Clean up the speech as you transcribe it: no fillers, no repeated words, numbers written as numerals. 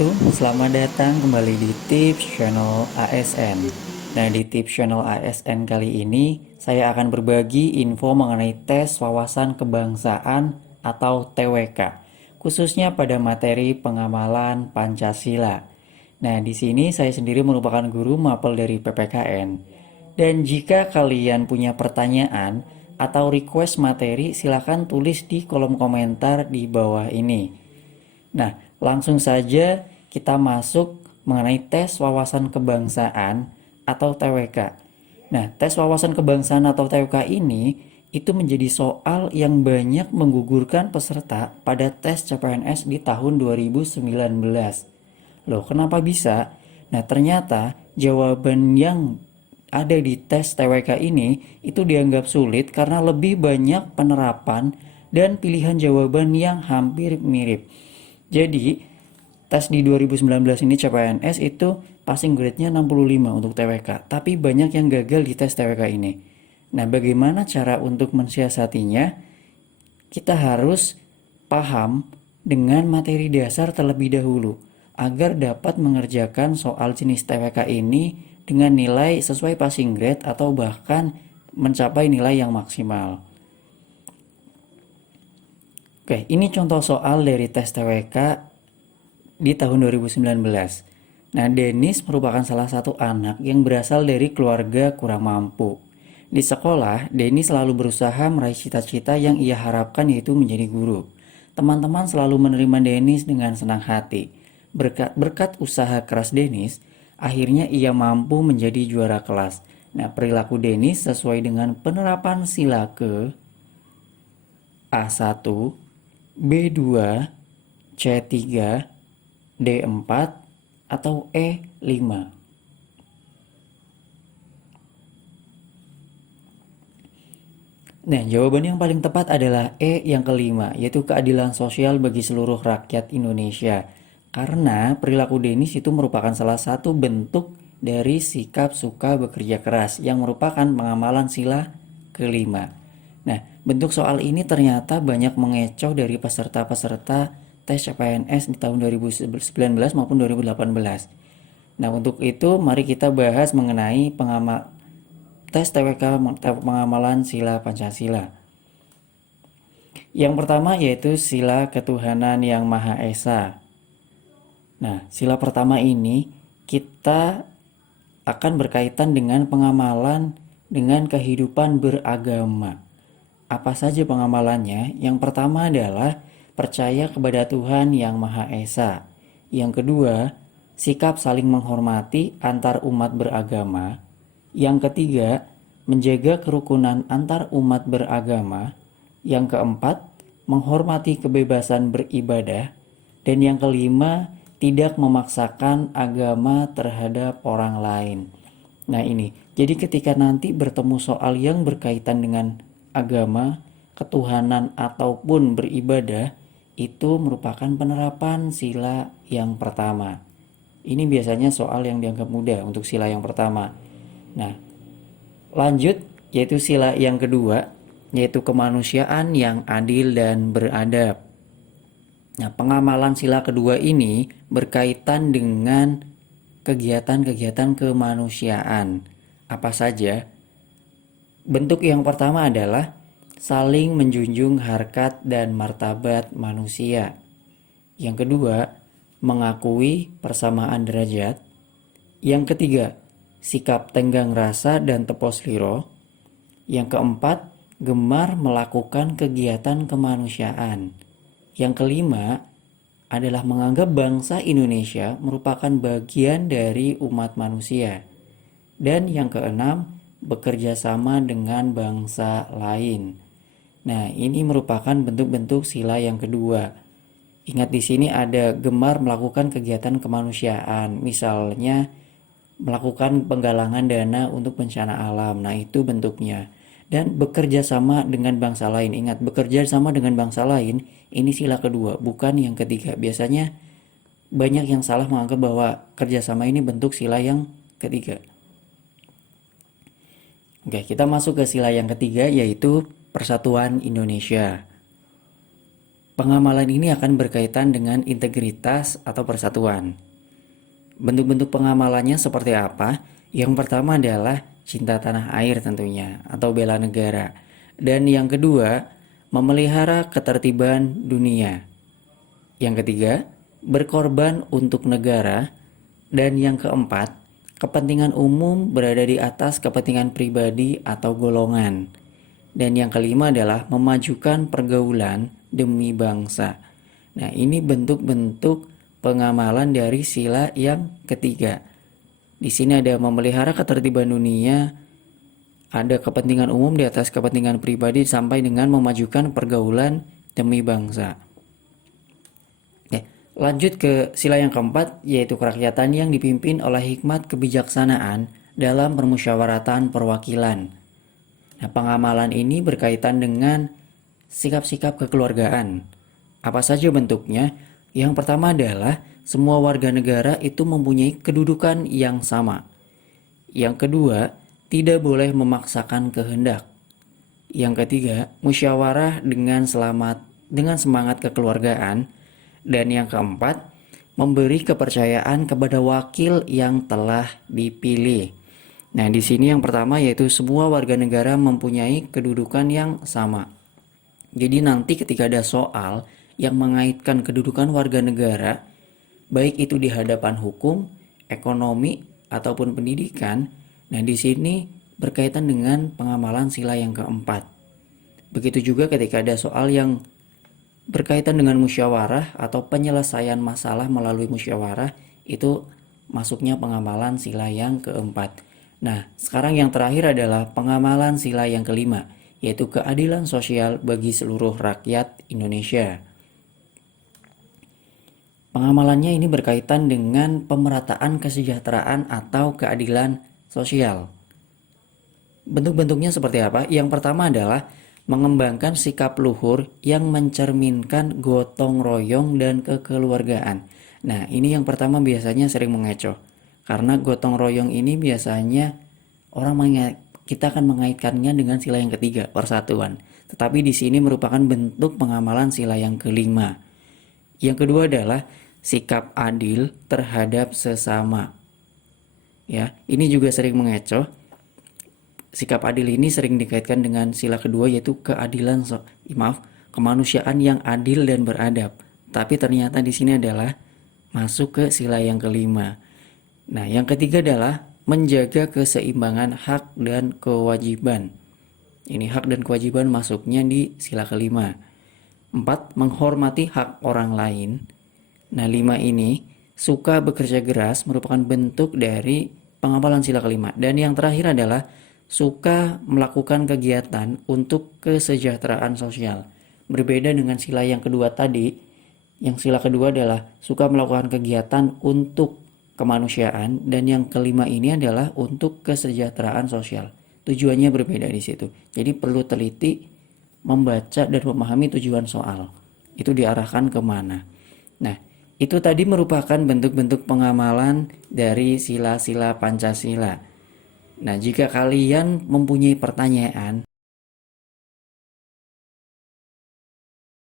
wabarakatuh. Selamat datang kembali di Tips Channel ASN. Nah, di Tips Channel ASN kali ini saya akan berbagi info mengenai tes wawasan kebangsaan atau TWK, khususnya pada materi pengamalan Pancasila. Nah, di sini saya sendiri merupakan guru mapel dari PPKN. Dan jika kalian punya pertanyaan atau request materi, silakan tulis di kolom komentar di bawah ini. Nah, langsung saja kita masuk mengenai tes wawasan kebangsaan atau TWK. Nah, tes wawasan kebangsaan atau TWK ini itu menjadi soal yang banyak menggugurkan peserta pada tes CPNS di tahun 2019. Loh, kenapa bisa? Nah, ternyata jawaban yang ada di tes TWK ini itu dianggap sulit karena lebih banyak penerapan dan pilihan jawaban yang hampir mirip. Jadi, tes di 2019 ini CPNS itu passing grade-nya 65 untuk TWK, tapi banyak yang gagal di tes TWK ini. Nah, bagaimana cara untuk mensiasatinya? Kita harus paham dengan materi dasar terlebih dahulu agar dapat mengerjakan soal jenis TWK ini dengan nilai sesuai passing grade atau bahkan mencapai nilai yang maksimal. Oke, ini contoh soal dari tes TWK di tahun 2019. Nah, Dennis merupakan salah satu anak yang berasal dari keluarga kurang mampu. Di sekolah, Dennis selalu berusaha meraih cita-cita yang ia harapkan, yaitu menjadi guru. Teman-teman selalu menerima Dennis dengan senang hati. Berkat usaha keras Dennis, akhirnya ia mampu menjadi juara kelas. Nah, perilaku Dennis sesuai dengan penerapan sila ke A1, B2, C3, D4, atau E5. Nah, jawaban yang paling tepat adalah E yang kelima, yaitu keadilan sosial bagi seluruh rakyat Indonesia. Karena perilaku Dennis itu merupakan salah satu bentuk dari sikap suka bekerja keras yang merupakan pengamalan sila kelima. Nah, bentuk soal ini ternyata banyak mengecoh dari peserta-peserta tes CPNS di tahun 2019 maupun 2018. Nah, untuk itu mari kita bahas mengenai tes TWK pengamalan sila Pancasila. Yang pertama yaitu sila ketuhanan yang Maha Esa. Nah, sila pertama ini kita akan berkaitan dengan pengamalan dengan kehidupan beragama. Apa saja pengamalannya? Yang pertama adalah percaya kepada Tuhan yang Maha Esa. Yang kedua, sikap saling menghormati antar umat beragama. Yang ketiga, menjaga kerukunan antar umat beragama. Yang keempat, menghormati kebebasan beribadah. Dan yang kelima, tidak memaksakan agama terhadap orang lain. Nah ini, jadi ketika nanti bertemu soal yang berkaitan dengan agama, ketuhanan ataupun beribadah, itu merupakan penerapan sila yang pertama. Ini biasanya soal yang dianggap mudah untuk sila yang pertama. Nah, lanjut yaitu sila yang kedua, yaitu kemanusiaan yang adil dan beradab. Nah, pengamalan sila kedua ini berkaitan dengan kegiatan-kegiatan kemanusiaan. Apa saja? Bentuk yang pertama adalah saling menjunjung harkat dan martabat manusia. Yang kedua, mengakui persamaan derajat. Yang ketiga, sikap tenggang rasa dan tepos liro. Yang keempat, gemar melakukan kegiatan kemanusiaan. Yang kelima adalah menganggap bangsa Indonesia merupakan bagian dari umat manusia. Dan yang keenam, bekerja sama dengan bangsa lain. Nah, ini merupakan bentuk-bentuk sila yang kedua. Ingat di sini ada gemar melakukan kegiatan kemanusiaan, misalnya melakukan penggalangan dana untuk bencana alam. Nah, itu bentuknya. Dan bekerja sama dengan bangsa lain. Ingat, bekerja sama dengan bangsa lain ini sila kedua, bukan yang ketiga. Biasanya banyak yang salah menganggap bahwa kerjasama ini bentuk sila yang ketiga. Oke, kita masuk ke sila yang ketiga, yaitu Persatuan Indonesia. Pengamalan ini akan berkaitan dengan integritas atau persatuan. Bentuk-bentuk pengamalannya seperti apa? Yang pertama adalah cinta tanah air tentunya, atau bela negara. Dan yang kedua, memelihara ketertiban dunia. Yang ketiga, berkorban untuk negara. Dan yang keempat, kepentingan umum berada di atas kepentingan pribadi atau golongan. Dan yang kelima adalah memajukan pergaulan demi bangsa. Nah, ini bentuk-bentuk pengamalan dari sila yang ketiga. Di sini ada memelihara ketertiban dunia, ada kepentingan umum di atas kepentingan pribadi sampai dengan memajukan pergaulan demi bangsa. Lanjut ke sila yang keempat, yaitu kerakyatan yang dipimpin oleh hikmat kebijaksanaan dalam permusyawaratan perwakilan. Nah, pengamalan ini berkaitan dengan sikap-sikap kekeluargaan. Apa saja bentuknya? Yang pertama adalah semua warga negara itu mempunyai kedudukan yang sama. Yang kedua, tidak boleh memaksakan kehendak. Yang ketiga, musyawarah dengan semangat kekeluargaan. Dan yang keempat, memberi kepercayaan kepada wakil yang telah dipilih. Nah, di sini yang pertama yaitu semua warga negara mempunyai kedudukan yang sama. Jadi nanti ketika ada soal yang mengaitkan kedudukan warga negara, baik itu di hadapan hukum, ekonomi, ataupun pendidikan, nah di sini berkaitan dengan pengamalan sila yang keempat. Begitu juga ketika ada soal yang berkaitan dengan musyawarah atau penyelesaian masalah melalui musyawarah, itu masuknya pengamalan sila yang keempat. Nah, sekarang yang terakhir adalah pengamalan sila yang kelima, yaitu keadilan sosial bagi seluruh rakyat Indonesia. Pengamalannya ini berkaitan dengan pemerataan kesejahteraan atau keadilan sosial. Bentuk-bentuknya seperti apa? Yang pertama adalah mengembangkan sikap luhur yang mencerminkan gotong royong dan kekeluargaan. Nah, ini yang pertama biasanya sering mengecoh. Karena gotong royong ini biasanya kita akan mengaitkannya dengan sila yang ketiga, persatuan. Tetapi di sini merupakan bentuk pengamalan sila yang kelima. Yang kedua adalah sikap adil terhadap sesama. Ya, ini juga sering mengecoh. Sikap adil ini sering dikaitkan dengan sila kedua, yaitu kemanusiaan yang adil dan beradab. Tapi ternyata di sini adalah masuk ke sila yang kelima. Nah, yang ketiga adalah menjaga keseimbangan hak dan kewajiban. Ini hak dan kewajiban masuknya di sila kelima. 4. Menghormati hak orang lain. Nah, 5 ini suka bekerja keras merupakan bentuk dari pengamalan sila kelima. Dan yang terakhir adalah suka melakukan kegiatan untuk kesejahteraan sosial. Berbeda dengan sila yang kedua tadi, yang sila kedua adalah suka melakukan kegiatan untuk kemanusiaan, dan yang kelima ini adalah untuk kesejahteraan sosial. Tujuannya berbeda di situ. Jadi perlu teliti membaca dan memahami tujuan soal. Itu diarahkan kemana. Nah, itu tadi merupakan bentuk-bentuk pengamalan dari sila-sila Pancasila. Nah, jika kalian mempunyai pertanyaan